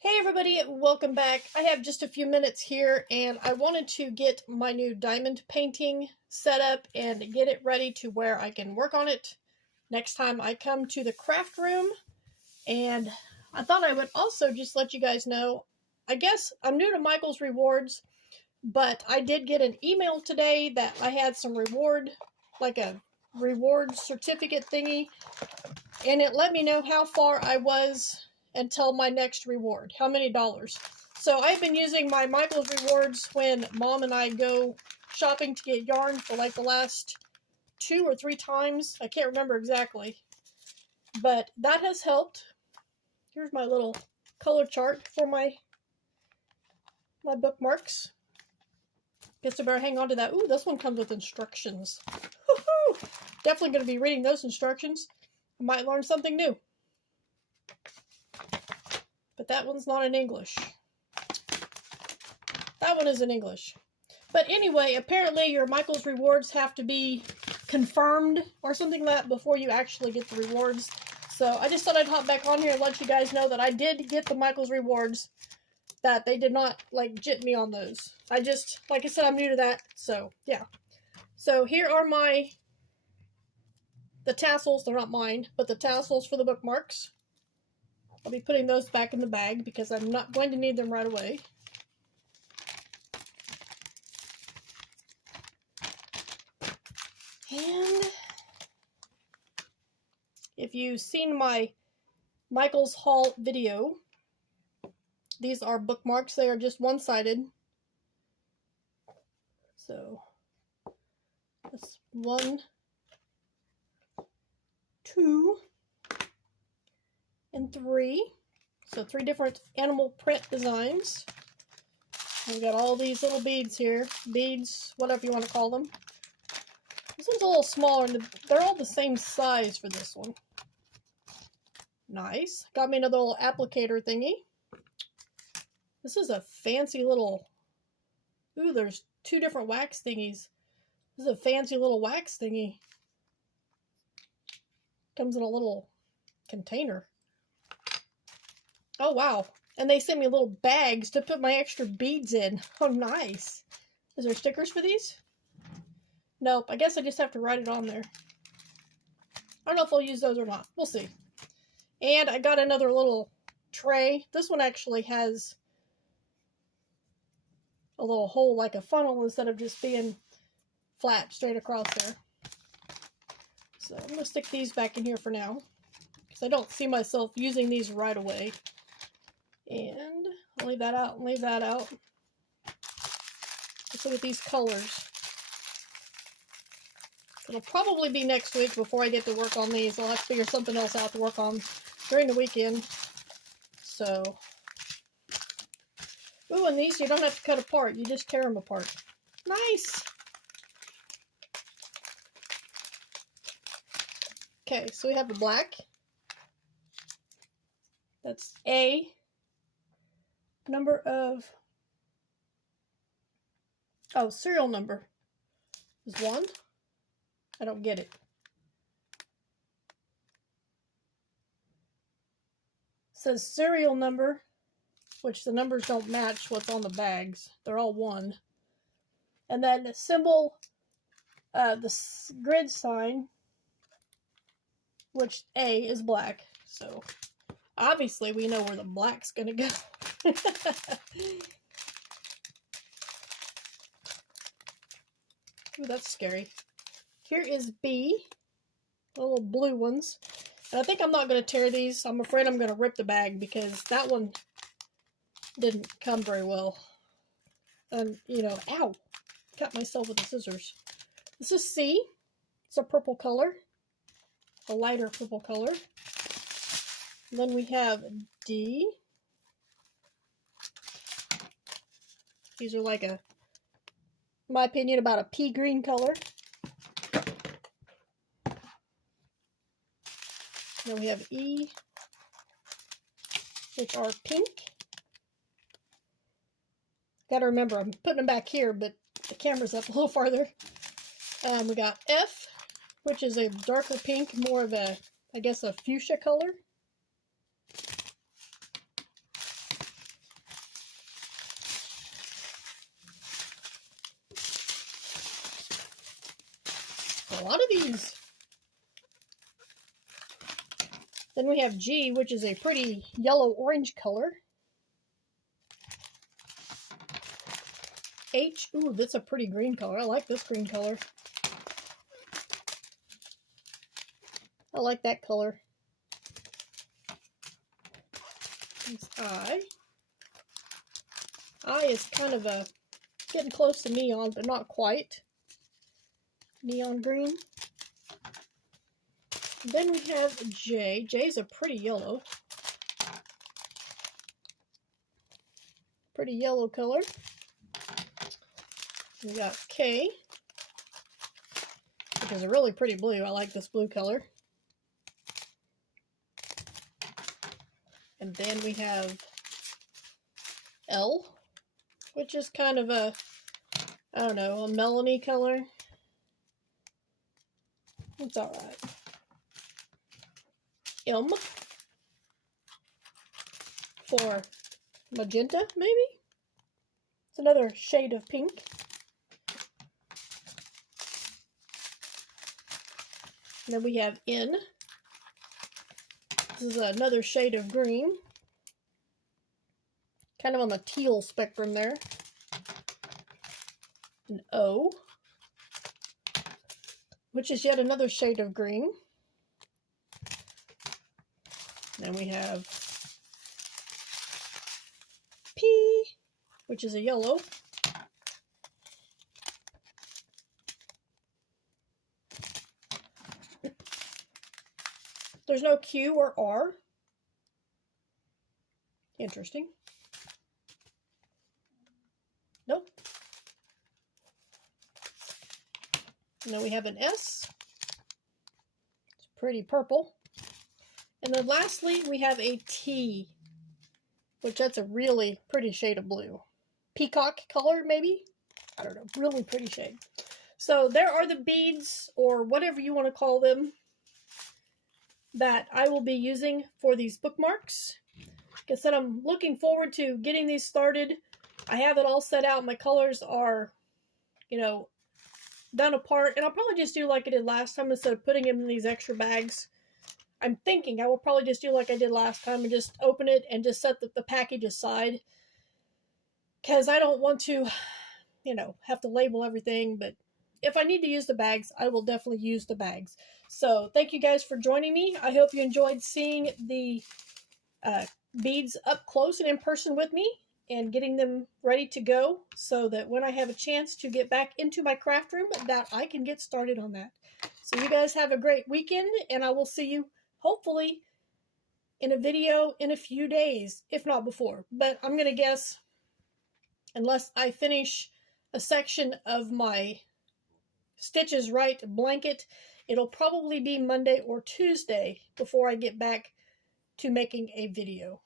Hey everybody, welcome back. I have just a few minutes here and I wanted to get my new diamond painting set up and get it ready to where I can work on it next time I come to the craft room. And I thought I would also just let you guys know, I guess I'm new to Michael's Rewards, but I did get an email today that I had some reward, like a reward certificate thingy, and it let me know how far I was until my next reward, how many dollars. So I've been using my Michael's Rewards when Mom and I go shopping to get yarn for like the last 2 or 3 times. I can't remember exactly. But that has helped. Here's my little color chart for my bookmarks. Guess I better hang on to that. Ooh, this one comes with instructions. Woohoo! Definitely going to be reading those instructions. I might learn something new. But that one's not in English. That one is in English. But anyway, apparently your Michael's Rewards have to be confirmed or something like that before you actually get the rewards. So I just thought I'd hop back on here and let you guys know that I did get the Michael's Rewards, that they did not, like, jit me on those. I just, like I said, I'm new to that, so, yeah. So here are the tassels. They're not mine, but the tassels for the bookmarks. I'll be putting those back in the bag because I'm not going to need them right away. And if you've seen my Michael's haul video, these are bookmarks. They are just one-sided. So that's 1, 2, and 3. So 3 different animal print designs. We've got all these little beads here. Beads, whatever you want to call them. This one's a little smaller, and they're all the same size for this one. Nice. Got me another little applicator thingy. This is a fancy little... Ooh, there's 2 different wax thingies. This is a fancy little wax thingy. Comes in a little container. Oh, wow. And they sent me little bags to put my extra beads in. Oh, nice. Is there stickers for these? Nope. I guess I just have to write it on there. I don't know if I'll use those or not. We'll see. And I got another little tray. This one actually has a little hole like a funnel instead of just being flat straight across there. So I'm going to stick these back in here for now, because I don't see myself using these right away. And I'll leave that out and leave that out. Let's look at these colors. It'll probably be next week before I get to work on these. I'll have to figure something else out to work on during the weekend. So, ooh, and these you don't have to cut apart. You just tear them apart. Nice! Okay, so we have the black. That's A. Number of... Oh, serial number is 1. I don't get it. It says serial number, which the numbers don't match what's on the bags. They're all 1. And then the symbol, the grid sign, which A is black. So obviously we know where the black's gonna go. Ooh, that's scary. Here is B, the little blue ones. And I think I'm not going to tear these. I'm afraid I'm going to rip the bag because that one didn't come very well. And, you know, ow! Cut myself with the scissors. This is C. It's a purple color. A lighter purple color. And then we have D. These are like a, in my opinion, about a pea green color. Then we have E, which are pink. Gotta remember, I'm putting them back here, but the camera's up a little farther. We got F, which is a darker pink, more of a, I guess, a fuchsia color. a lot of these. Then we have G, which is a pretty yellow-orange color. H, ooh, that's a pretty green color. I like this green color. I like that color. There's I. I is kind of a, getting close to neon, but not quite. Neon green. Then we have J. J's a pretty yellow. Pretty yellow color. We got K, which is a really pretty blue. I like this blue color. And then we have L, which is kind of a, I don't know, a melony color. It's alright. M for magenta, maybe? It's another shade of pink. And then we have N. This is another shade of green. Kind of on the teal spectrum there. An O, which is yet another shade of green. Then we have P, which is a yellow. There's no Q or R. Interesting. Nope. And then we have an S. It's pretty purple. And then lastly, we have a T, which that's a really pretty shade of blue. Peacock color, maybe? I don't know. Really pretty shade. So there are the beads, or whatever you want to call them, that I will be using for these bookmarks. Like I said, I'm looking forward to getting these started. I have it all set out. My colors are, you know, done apart. And I'll probably just do like I did last time instead of putting them in these extra bags. I'm thinking I will probably just do like I did last time and just open it and just set the package aside. Because I don't want to, you know, have to label everything. But if I need to use the bags, I will definitely use the bags. So thank you guys for joining me. I hope you enjoyed seeing the beads up close and in person with me and getting them ready to go so that when I have a chance to get back into my craft room, that I can get started on that. So you guys have a great weekend, and I will see you hopefully in a video in a few days, if not before. But I'm going to guess, unless I finish a section of my Stitches Right blanket, it'll probably be Monday or Tuesday before I get back to making a video.